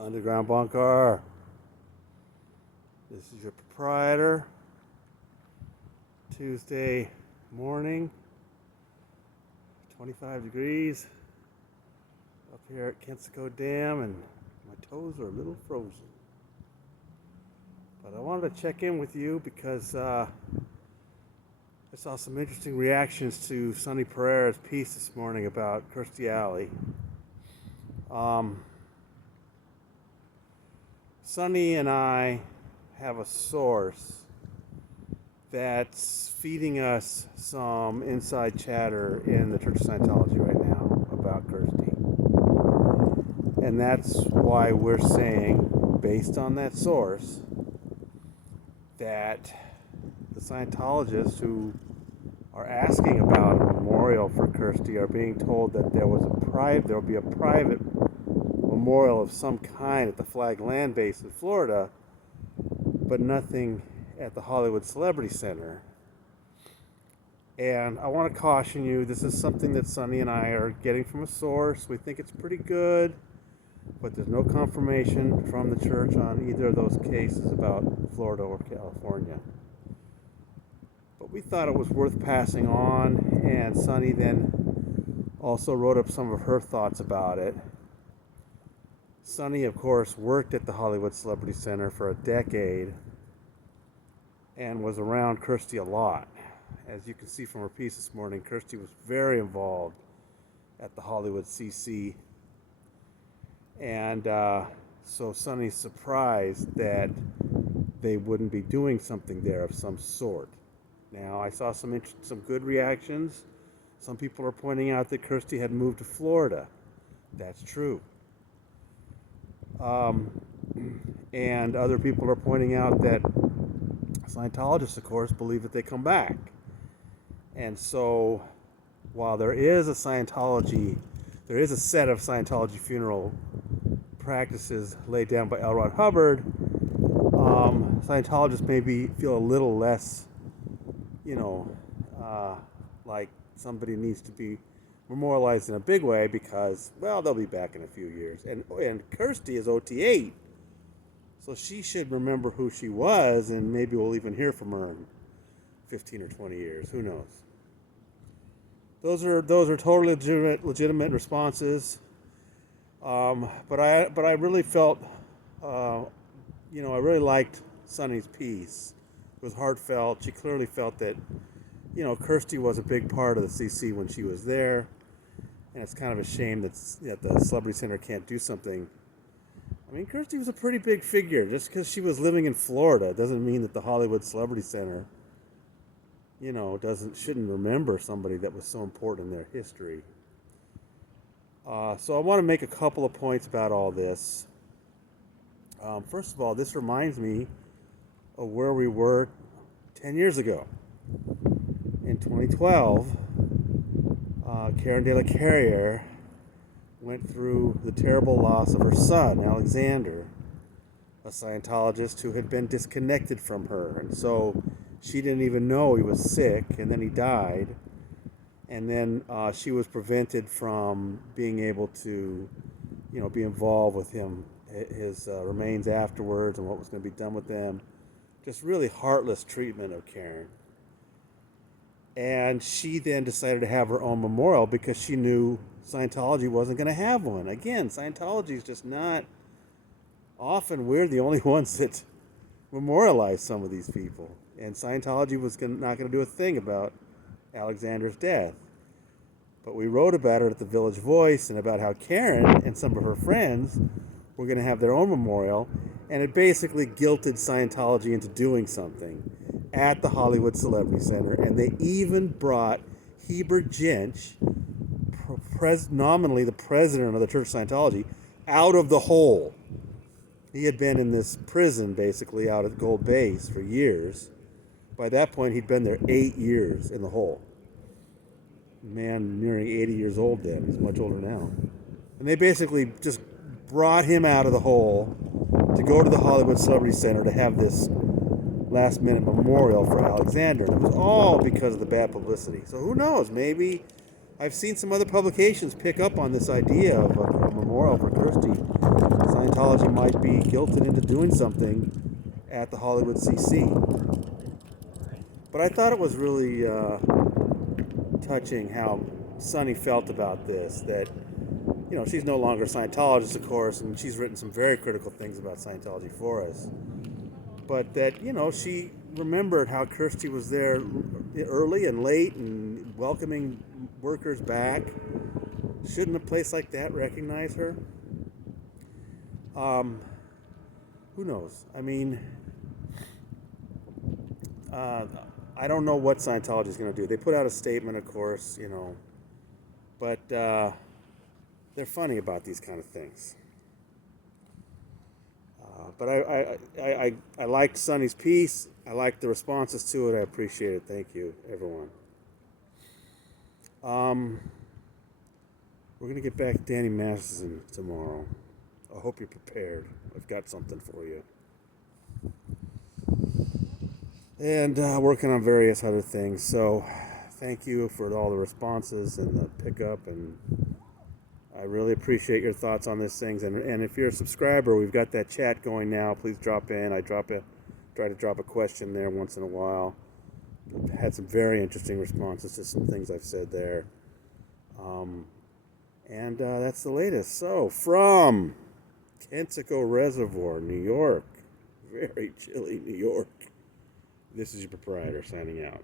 Underground bunker. This is your proprietor. Tuesday morning, 25 degrees up here at Kensico Dam, and my toes are a little frozen. But I wanted to check in with you because I saw some interesting reactions to Sonny Pereira's piece this morning about Kirstie Alley. Sonny and I have a source that's feeding us some inside chatter in the Church of Scientology right now about Kirstie. And that's why we're saying, based on that source, that the Scientologists who are asking about a memorial for Kirstie are being told that there will be a private memorial of some kind at the Flag Land Base in Florida, but nothing at the Hollywood Celebrity Center. And I want to caution you, this is something that Sonny and I are getting from a source. We think it's pretty good, but there's no confirmation from the church on either of those cases about Florida or California. But we thought it was worth passing on, and Sonny then also wrote up some of her thoughts about it. Sonny, of course, worked at the Hollywood Celebrity Center for a decade and was around Kirstie a lot. As you can see from her piece this morning, Kirstie was very involved at the Hollywood CC. And so Sonny's surprised that they wouldn't be doing something there of some sort. Now, I saw some good reactions. Some people are pointing out that Kirstie had moved to Florida. That's true. And other people are pointing out that Scientologists, of course, believe that they come back. And so, while there is a set of Scientology funeral practices laid down by L. Ron Hubbard, Scientologists maybe feel a little less, like somebody needs to be memorialized in a big way because, well, they'll be back in a few years. And Kirstie is OT8, so she should remember who she was, and maybe we'll even hear from her in 15 or 20 years. Who knows? Those are totally legitimate responses. But I really felt, I really liked Sonny's piece. It was heartfelt. She clearly felt that, Kirstie was a big part of the CC when she was there. And it's kind of a shame that the Celebrity Center can't do something. I mean, Kirstie was a pretty big figure. Just because she was living in Florida doesn't mean that the Hollywood Celebrity Center, shouldn't remember somebody that was so important in their history. So I want to make a couple of points about all this. First of all, this reminds me of where we were 10 years ago. In 2012, Karen De La Carriere went through the terrible loss of her son, Alexander, a Scientologist who had been disconnected from her. And so she didn't even know he was sick, and then he died. And then she was prevented from being able to, be involved with his remains afterwards and what was going to be done with them. Just really heartless treatment of Karen. And she then decided to have her own memorial because she knew Scientology wasn't going to have one. Again, Scientology is just not... Often we're the only ones that memorialize some of these people. And Scientology was not going to do a thing about Alexander's death. But we wrote about it at the Village Voice and about how Karen and some of her friends were going to have their own memorial. And it basically guilted Scientology into doing something at the Hollywood Celebrity Center. And they even brought Heber Jensch, nominally the president of the Church of Scientology, out of the hole. He had been in this prison, basically, out at Gold Base for years. By that point, he'd been there 8 years in the hole. Man nearing 80 years old then. He's much older now. And they basically just brought him out of the hole to go to the Hollywood Celebrity Center to have this last-minute memorial for Alexander. And it was all because of the bad publicity. So who knows? Maybe I've seen some other publications pick up on this idea of a memorial for Kirstie. Scientology might be guilted into doing something at the Hollywood CC. But I thought it was really touching how Sunny felt about this, that, you know, she's no longer a Scientologist, of course, and she's written some very critical things about Scientology for us. But that, you know, she remembered how Kirstie was there early and late and welcoming workers back. Shouldn't a place like that recognize her? Who knows? I mean, I don't know what Scientology is going to do. They put out a statement, of course, you know, but they're funny about these kind of things. But I liked Sunny's piece. I liked the responses to it. I appreciate it. Thank you, everyone. We're going to get back to Danny Masterson tomorrow. I hope you're prepared. I've got something for you. And working on various other things. So thank you for all the responses and the pickup. And I really appreciate your thoughts on these things. And if you're a subscriber, we've got that chat going now. Please drop in. I try to drop a question there once in a while. I've had some very interesting responses to some things I've said there. And that's the latest. So, from Kensico Reservoir, New York, very chilly New York, this is your proprietor signing out.